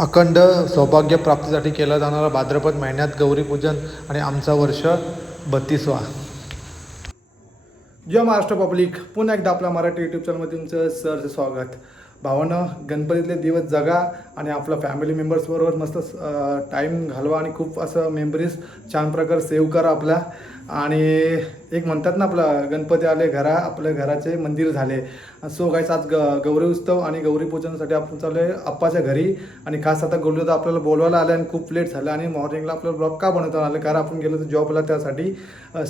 अखंड सौभाग्य प्राप्तीसाठी केला जाणारा भाद्रपद महिन्यात गौरीपूजन आणि आमचा वर्ष बत्तीसवा. जय महाराष्ट्र पब्लिक. पुन्हा एकदा आपल्या मराठी यूट्यूब चॅनलमध्ये तुमचं सरचं स्वागत. भावानं गणपतीतले दिवस जगा आणि आपल्या फॅमिली मेंबर्सबरोबर मस्त टाईम घालवा आणि खूप असं मेमरीज छान प्रकारे सेव्ह करा आपल्या. आणि एक म्हणतात ना आपलं गणपती आले घरा आपल्या घराचे मंदिर झाले. सो गाईस आज ग गौरी उत्सव आणि गौरी पूजनासाठी आपण चालू आहे आप्पाच्या घरी. आणि खास आता गोलू आपल्याला बोलवायला आलं आणि खूप लेट झालं आणि मॉर्निंगला आपल्याला ब्लॉग का बनवता आलं? कारण आपण गेलो तर जॉबला त्यासाठी.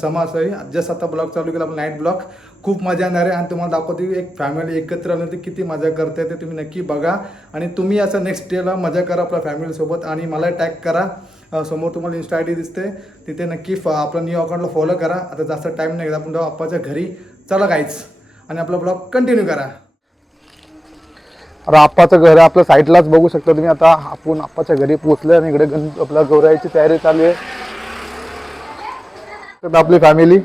समास आहे जस्ट आता ब्लॉग चालू केला आपण नाईट ब्लॉग खूप मजा येणार आहे आणि तुम्हाला दाखवते एक फॅमिली एकत्र आलं ते किती मजा करते ते तुम्ही नक्की बघा. आणि तुम्ही असं नेक्स्ट डेला मजा करा आपल्या फॅमिलीसोबत आणि मला टॅग करा. समोर तुम्हाला इन्स्टा आय डी दिसते. तिथे नक्की फ आपलं न्यू अकाउंटला फॉलो करा. आता जास्त टाईम नाही घेत. आपण जाऊ आप्पाच्या घरी. चला काहीच आणि आपला ब्लॉग कंटिन्यू करा. आता आप्पाचं घर आहे. आपल्या साईडलाच बघू शकता तुम्ही. आता आपण आप्पाच्या घरी पोहोचले आणि इकडे गण आपल्या गौराईची तयारी चालू आहे. तर आपली फॅमिली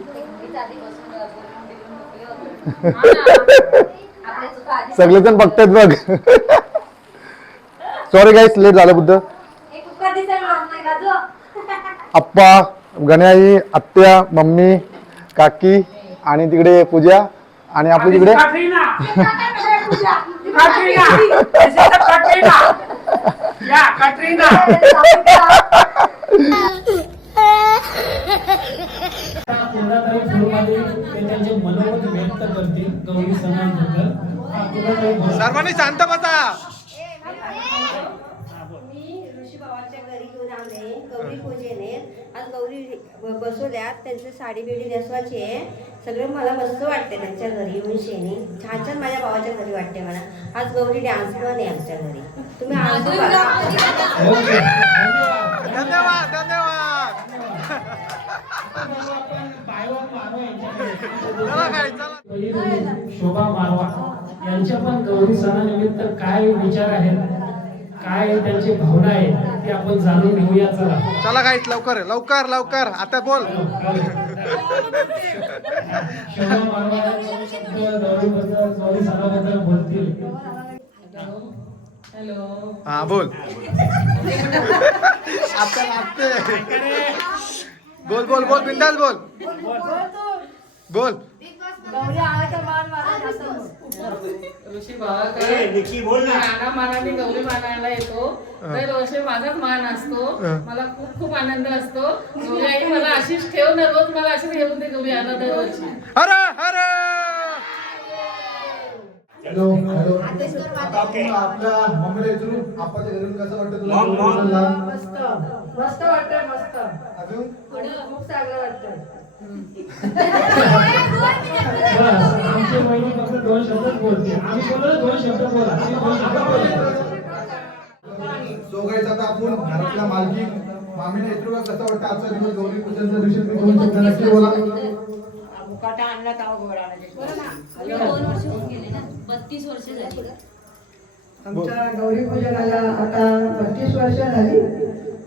सगळेजण बघतायत बघ. सॉरी गाईस लेट झालं बुद्ध. आप्पा गण्याई आत्या मम्मी काकी आणि तिकडे पूजा आणि आपली तिकडे Katrina! Katrina! This is the Katrina! Yeah, Katrina! कोणालाही फुलमध्ये ते त्यांचे मनोगत व्यक्त करतील गौरी सणाबद्दल हा, तुला काही बोला. सर्वांनी शांत बसा मी ऋषीबाबाच्या घरी घेऊन आले गौरी पूजेने आज गौरी ब- बसवल्यात त्यांची साडी बिडी नेसवायची आहे. सगळं मला मस्त वाटते त्यांच्या घरी येऊन शेणी. छान छान माझ्या भावाच्या घरी वाटते मला. आज गौरी डान्स पण आहे आमच्या घरी. तुम्ही आज धन्यवाद धन्यवाद. शोभा मारवा. यांच्या पण गौरी सणानिमित्त काय विचार आहेत? काय त्यांची भावना आहे ते आपण जाणून घेऊया चला. चला काहीच लवकर लवकर लवकर. आता बोल. हा बोल. आता लागते. बोल बोल बोल बिंदास बोल. बोल. ऋषी भावाकडे नाना मानाने गौरी मानायला येतो. दरवर्षी माझाच मान असतो. मला खूप खूप आनंद असतो. गौरी आई मला अशीच ठेव ना रोज मला अशीच घेऊन दे गौरी आला दरवर्षी. अरे अरे! Hello hello. आपल्या मम्मीला विचारू आप्पाच्या घरून कसं वाटतं तुला? मस्त मस्त वाटतंय मस्त. अजून? खूप चांगलं वाटतंय. बस आमची बहिणी फक्त दोन शब्दच बोलते आम्ही बोललो दोन शब्द बोला. आम्ही दोन शब्द बोलतो. सो गाईज आता आपण घरातल्या मालकी मामीने विचारू का कसं वाटतं? आजचा दिवस गौरी पूजनचा विषय तुम्ही दोन शब्द नक्की बोला. मुकाटा आणला का गोळा दोन वर्ष होऊन गेले ना. बत्तीस वर्ष झाली. आमच्या गौरी पूजनाला आता बत्तीस वर्ष झाली.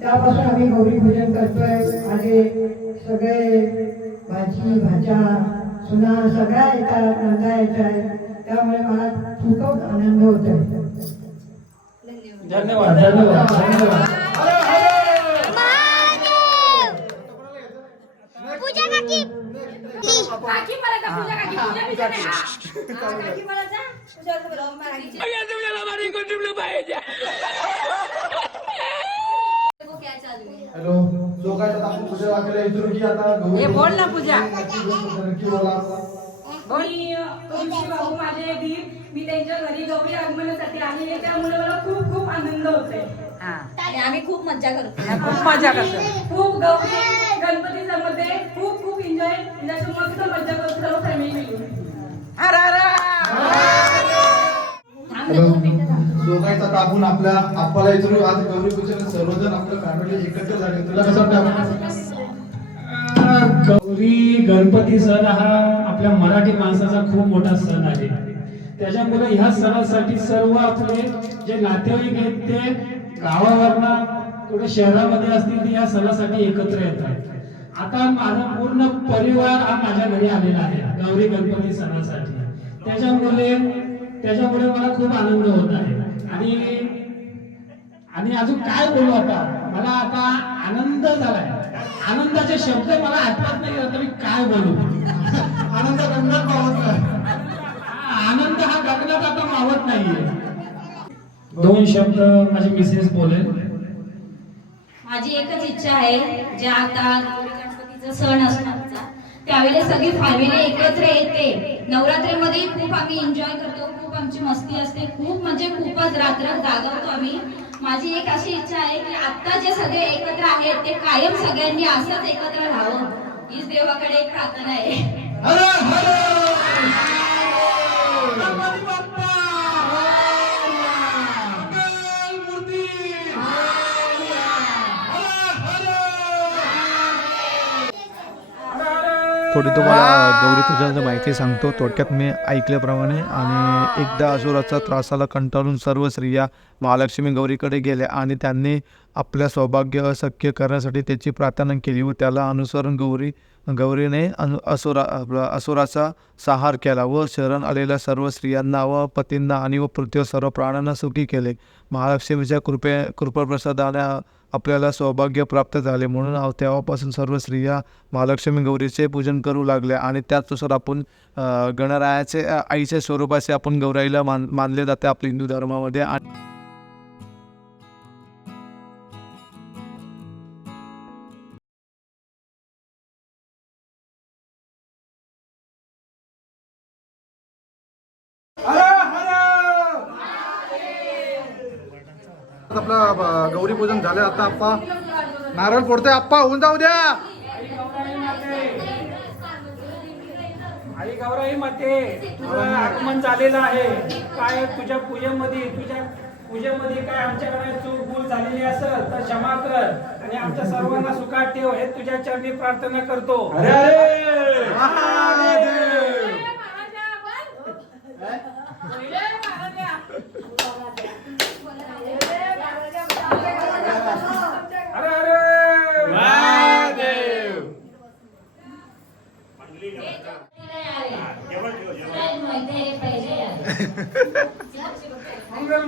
त्यापासून आम्ही गौरी पूजन करतोय. आणि सगळे भाजी भाज्या सुना सगळ्या येतात रंगा येतात. त्यामुळे मला खूप आनंद होतोय. धन्यवाद. धन्यवाद. धन्यवाद. काकी मला का पूजा काकी पूजा बिजा नाही. हा, हा, काकी मला जा. पूजा करू, काकी. वो क्या चालू है हॅलो सो गाईज आता आपण पूजा. वाक्याला विचारू की आता. गौरी बोल ना पूजा. भाऊ माझे दीर मी त्यांच्या घरी गौरी आगमनासाठी आलेले त्यामुळे मला खूप खूप आनंद होतोय. आणि आम्ही खूप मज्जा करतो. खूप मजा करतो. खूप गौरी गणपतीच्या मध्ये खूप खूप एन्जॉय मस्त मजा करतो. सर्व फॅमिली मिळून. अरे अरे हॅलो दाबून आपल्या आपल्याला विचारू आज गौरी पूजन सर्वजण आपल्या फॅमिली एकत्र झाले. तुला कसं वाटतं गौरी गणपती सण हा आपल्या मराठी माणसाचा खूप मोठा सण आहे. त्याच्यामुळे ह्या सणासाठी सर्व आपले जे नातेवाईक आहेत ते गावावरनं कुठे शहरामध्ये असतील ते या सणासाठी एकत्र येत आहेत. आता माझा पूर्ण परिवार हा माझ्या घरी आलेला आहे गौरी गणपती सणासाठी. त्याच्यामुळे त्याच्यामुळे मला खूप आनंद होत आहे. आणि आणि अजून काय बोलू आता? मला आता आनंद झालाय. आनंदाचे शब्द मला आठवत नाही आता मी काय बोलू? आनंद गंगात पावत आनंद हा गगनात आता मावत नाहीये. दोन शब्द माझी मिसेस बोलेल माझी एकच इच्छा आहे जे आता गौरी गणपतीचा सण असतो त्यावेळेला सगळी फॅमिली एकत्र येते. नवरात्रीमध्ये खूप आम्ही एन्जॉय करतो. खूप आमची मस्ती असते. खूप म्हणजे खूपच रात्र जागवतो आम्ही. माझी एक अशी इच्छा आहे की आत्ता जे सगळे एकत्र आहेत ते कायम सगळ्यांनी असंच एकत्र राहावं. हीच देवाकडे एक प्रार्थना आहे. थोडी तुम्हाला गौरी पूजनाची माहिती सांगतो. थोडक्यात मी ऐकल्याप्रमाणे आणि एकदा असुराचा त्रासाला कंटाळून सर्व स्त्रिया महालक्ष्मी गौरीकडे गेल्या आणि त्यांनी आपल्या सौभाग्य शक्य करण्यासाठी त्याची प्रार्थना केली व त्याला अनुसरण गौरी गौरीने अनु असुरा असुराचा संहार केला व शरण आलेल्या सर्व स्त्रियांना व पतींना आणि व पृथ्वीवर सर्व प्राण्यांना सुखी केले. महालक्ष्मीच्या कृपे कृपाप्रसादाने आपल्याला सौभाग्य प्राप्त झाले म्हणून तेव्हापासून सर्व स्त्रिया महालक्ष्मी गौरीचे पूजन करू लागल्या आणि त्याचनुसार आपण गणरायाचे आईच्या स्वरूपाचे आपण गौराईला मान मानले जाते आपल्या हिंदू धर्मामध्ये. आणि पूजन झालं आता आप्पा. नारळ फोडतोय आप्पा होऊन जाऊ द्या. आई गौराई माते तुझं आगमन झालेलं आहे. काय तुझ्या पूजेमध्ये तुझ्या पूजेमध्ये काय आमच्याकडे चूक भूल झालेली असेल तर क्षमा कर आणि आमच्या सर्वांना सुखात ठेव. हे तुझ्या चरणी प्रार्थना करतो. अरे मंगल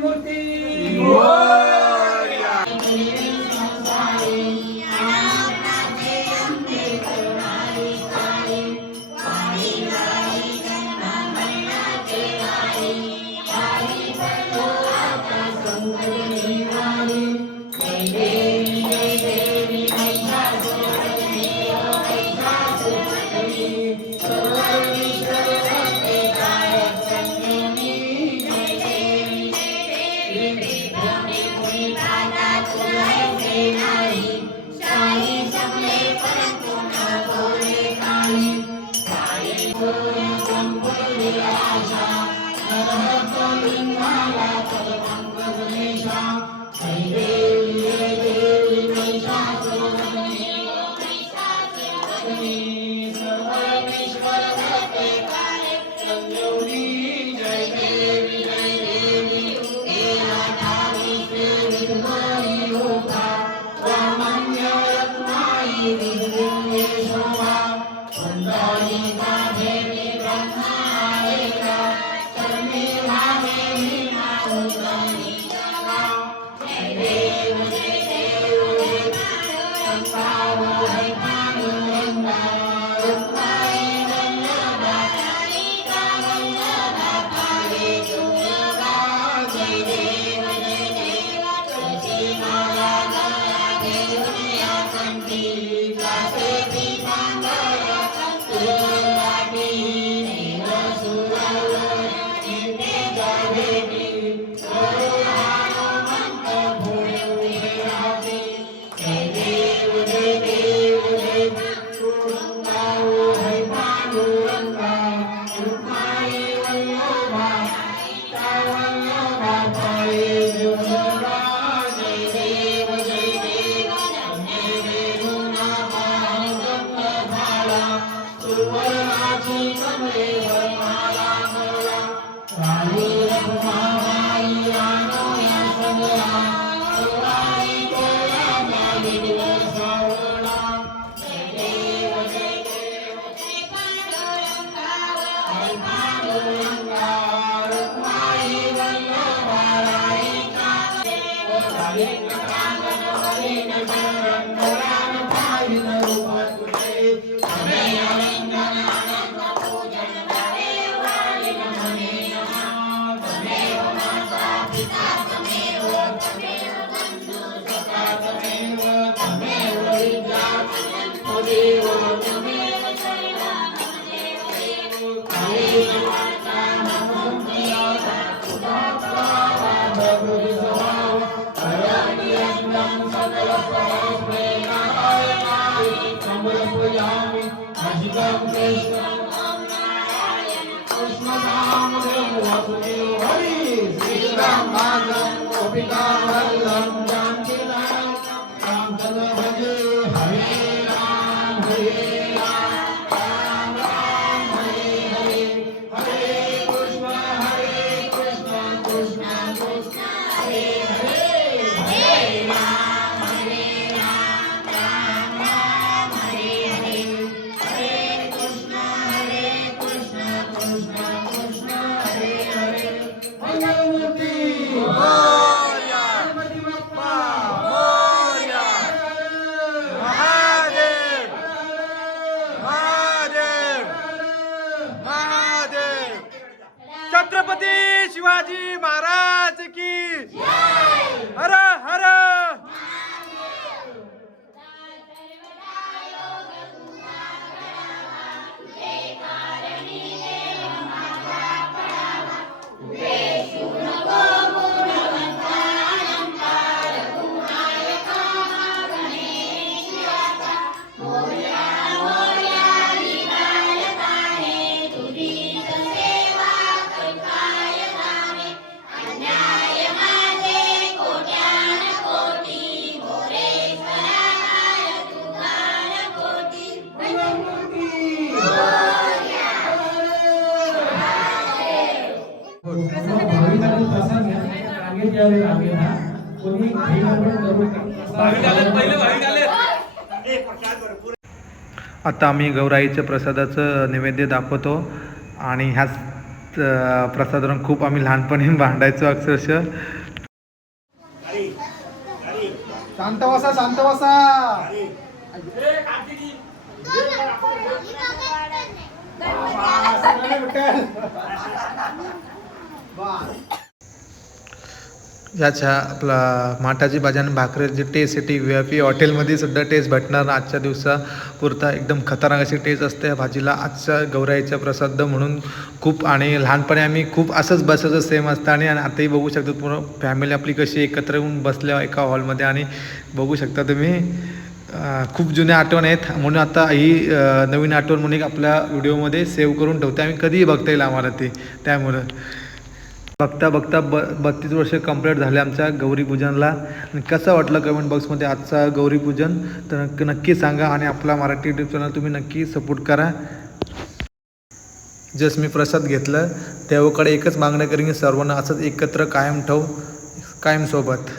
Yeah. Amen. छत्रपती शिवाजी महाराज की हरा आता आम्ही गौराईच्या प्रसादाचं नैवेद्य दाखवतो आणि ह्याच प्रसादावरून खूप आम्ही लहानपणी भांडायचो अक्षरशः. शांत बसा शांत बसा. याच्या आपला माठाची भाजी आणि भाकरीची टेस्ट टी व्ही आय पी हॉटेलमध्ये सुद्धा टेस्ट भेटणार आजच्या दिवसापुरता एकदम खतरनाक अशी टेस्ट असते. या भाजीला आजच्या गौराईचा प्रसाद म्हणून खूप आणि लहानपणी आम्ही खूप असंच बसायचं सेम असतं. आणि आताही बघू शकतो पूर्ण फॅमिली आपली कशी एकत्र येऊन बसल्या एका हॉलमध्ये आणि बघू शकता तुम्ही खूप जुन्या आठवण आहेत. म्हणून आता ही नवीन आठवण म्हणून एक आपल्या व्हिडिओमध्ये सेव्ह करून ठेवते. आम्ही कधीही बघता येईल आम्हाला ती. त्यामुळं. बघता बघता ब बत्तीस वर्ष कंप्लीट झाले आमच्या गौरीपूजनला. आणि कसं वाटलं कमेंट बॉक्समध्ये आजचा गौरीपूजन? तर नक्की सांगा आणि आपला मराठी यूट्यूब चॅनल तुम्ही नक्की सपोर्ट करा. जस मी प्रसाद घेतलं तेव्हाकडे एकच मागणं करीन सर्वांना असंच एकत्र कायम ठेव कायमसोबत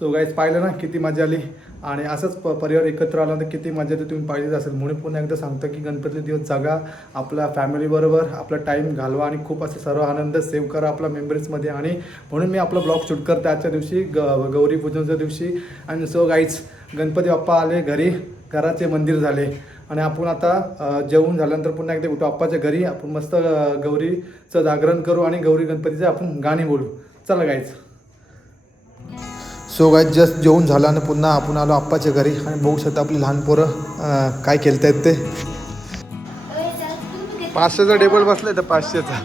सो गाईज पाहिलं ना किती मजा आली? आणि असंच प परिवार एकत्र आला तर किती मजा येते तुम्ही पाहिजेच असेल. म्हणून पुन्हा एकदा सांगतो की गणपतीचे दिवस जगा आपल्या फॅमिलीबरोबर आपला टाईम घालवा आणि खूप असे सर्व आनंद सेव्ह करा आपल्या मेमरीजमध्ये आणि म्हणून मी आपला ब्लॉग शूट करते आजच्या दिवशी ग गौरी पूजनच्या दिवशी. आणि सो गाईज गणपती बाप्पा आले घरी घराचे मंदिर झाले. आणि आपण आता जेवण जेवून झाल्यानंतर पुन्हा एकदा उठू. आप्पाच्या घरी आपण मस्त गौरीचं जागरण करू आणि गौरी गणपतीचं आपण गाणी बोलू. चला गाईज सो गाय जस्ट जेवून झालं आणि पुन्हा आपण आलो आप्पाच्या घरी. आणि बघू शकता आपली लहान पोरं काय खेळतायत ते. पाचशेचा टेबल बसलाय तर पाचशेचा.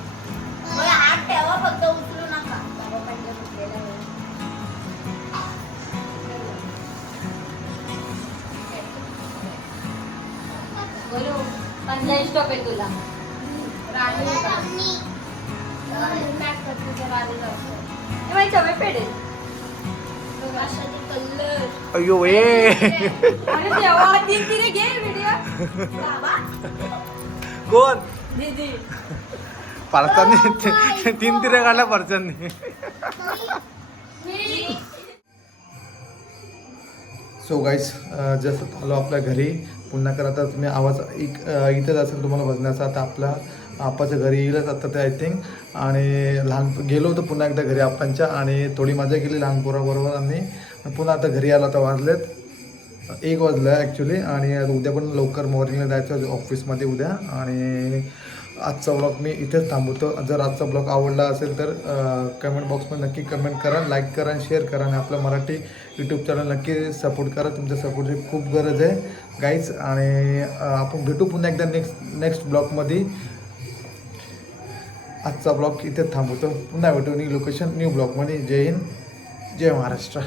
स्टॉप आहे तुला पेडेल अयो ए अरे देवा तीन तिने घे व्हिडिओ कोण? दीदी. पारसांनी तीन तिरे काढल्या पारसांनी सो गाईस जसं आलो आपल्या घरी. पुन्हा करा. आता तुम्ही आवाज एक इथंच असेल तुम्हाला बसण्याचा. आता आपला आपाच्या घरी येईलच आता ते आय थिंक आणि लहान गेलो होतो पुन्हा एकदा घरी आपांच्या आणि थोडी मजा केली लहान पोराबरोबर आम्ही. पुन्हा आता घरी आलो आता वाजलेत एक वाजलं ॲक्च्युली आणि उद्या पण लवकर मॉर्निंगला जायचं ऑफिसमध्ये उद्या. आणि आजचा ब्लॉग मी इथेच थांबवतो. जर आजचा ब्लॉग आवडला असेल तर कमेंट बॉक्समध्ये नक्की कमेंट करा लाईक करा आणि शेअर करा आणि आपलं मराठी यूट्यूब चॅनल नक्की सपोर्ट करा. तुमच्या सपोर्टची खूप गरज आहे. गाईज आणि आपण भेटू पुन्हा एकदा नेक्स्ट नेक्स्ट ब्लॉगमध्ये आजचा ब्लॉग इथेच थांबवतो. पुन्हा भेटू न्यू लोकेशन न्यू ब्लॉगमध्ये जय हिंद जय महाराष्ट्र.